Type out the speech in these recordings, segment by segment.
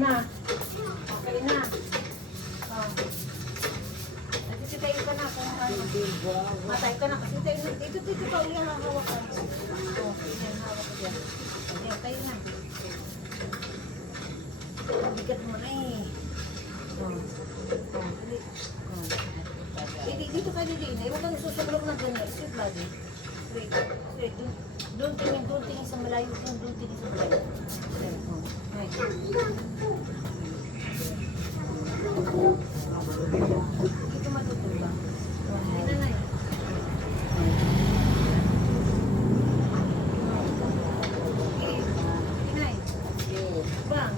na. Okay na. Nagsisitayin ka na kung ano. Matay ka na kasi dito pa ulit ang hawak ka. Yan, hawak ko yan. Yan, tayo na. Bigat mo na eh. Dito ka din eh. Huwag kang susublok ng ganyan. Straight body. Straight. Doon tingin sa malayo. Doon tingin sa malayo. Right. Dito matutulog. Dito na eh. Inay. Bang.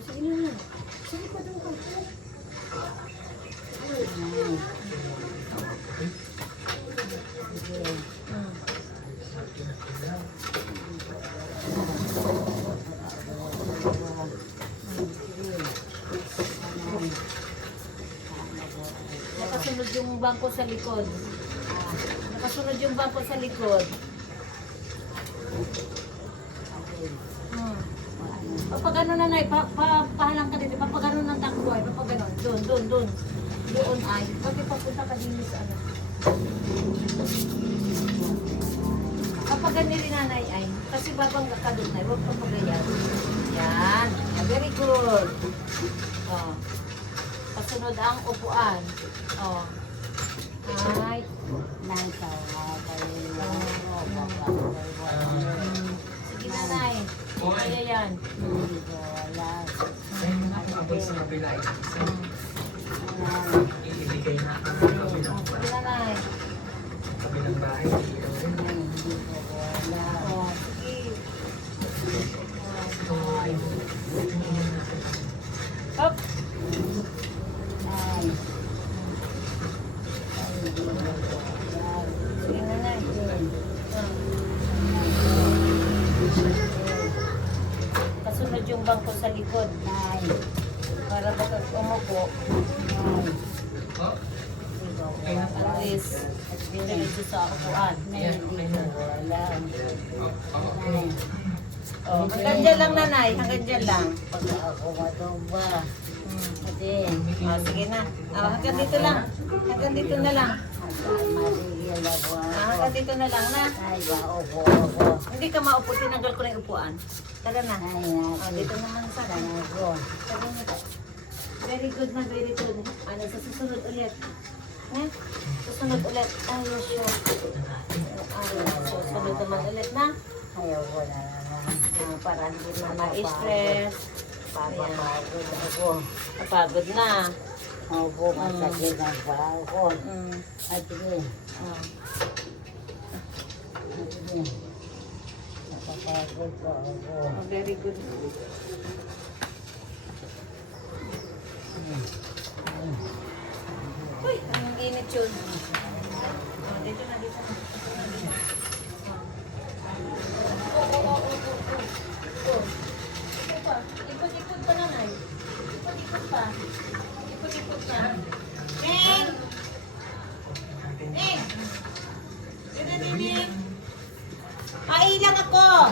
Sige na. Sige pa doon ka. Nakasunod yung bangko sa likod. Nakasunod yung bangko sa likod. Pag ano na nay, pahalang ka dito, pag ano ng takbo ay, pag ano, doon ay, pag ipapunta ka din sa ano. Kapag ganyan rin nanay ay, kasi babangga ka doon ay, huwag kang magayan. Yan, very good. Oh. Kasunod ang upuan. Oh. Ay. Sige nanay. Kaya yan. Nakakabay sa kabila. Ibigay na ang kabilang nanay. kabilang bahay. Hop. Sige nanay. Kasunod yung bangko sa likod. Para bakit umupo. At least, diretso sa upuan. Oh, hanggang dyan lang nanay, hanggang dyan lang. Sige na. Hanggang dito lang. Hanggang dito na lang. Hanggang dito na lang na. Hindi ka maupo, tinanggal ko na yung upuan. Tara na. Dito naman sa very good na, very good. Ano, sa susunod ulit. Susunod ulit. Ayos siya. Susunod naman ulit na. Para hindi na ma-stress. Papapagod ako. Napagod na. Opo, masakit ang paa ko. At sige. Napapagod po ako. Very good. Uy, ang init yun. Dito na, dito na. Ikot-ikot pa nanay. Ikot-ikot pa. Ikot-ikot pa. Neng! Neng! Neng! Pailang ako!